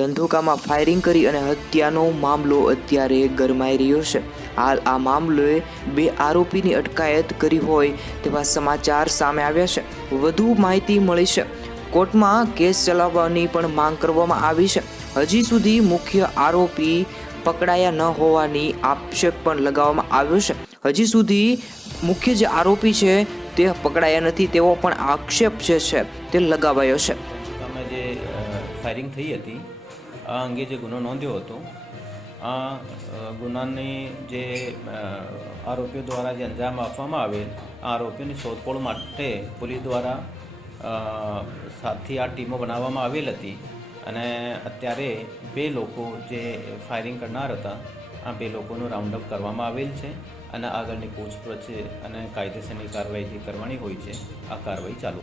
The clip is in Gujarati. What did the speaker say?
ધંધુકામાં ફાયરિંગ કરી અને હત્યાનો મામલો અત્યારે ગરમાઈ રહ્યો છે। હાલ આ મામલે 2 આરોપીની અટકાયત કરી હોય તેવા સમાચાર સામે આવ્યા છે। વધુ માહિતી મળી છે, કોર્ટમાં કેસ ચલાવવાની પણ માંગ કરવામાં આવી છે। હજી સુધી મુખ્ય આરોપી પકડાયા ન હોવાની આક્ષેપ પણ લગાવવામાં આવ્યો છે। હજી સુધી મુખ્ય જે આરોપી છે તે પકડાયા નથી તેવો પણ આક્ષેપ જે છે તે લગાવાયો છે। અમે જે ફાયરિંગ થઈ હતી આ અંગે જે ગુનો નોંધ્યો હતો, આ ગુનાની જે આરોપીઓ દ્વારા જે અંજામ આપવામાં આવેલ, આ આરોપીઓની શોધખોળ માટે પોલીસ દ્વારા 7 થી 8 ટીમો બનાવવામાં આવેલ હતી અને અત્યારે 2 લોકો જે ફાયરિંગ કરનાર હતા આ 2 લોકોનું રાઉન્ડ અપ કરવામાં આવેલ છે અને આગળની પૂછપરછ અને કાયદેસરની કાર્યવાહી કરવાની હોય છે। આ કાર્યવાહી ચાલુ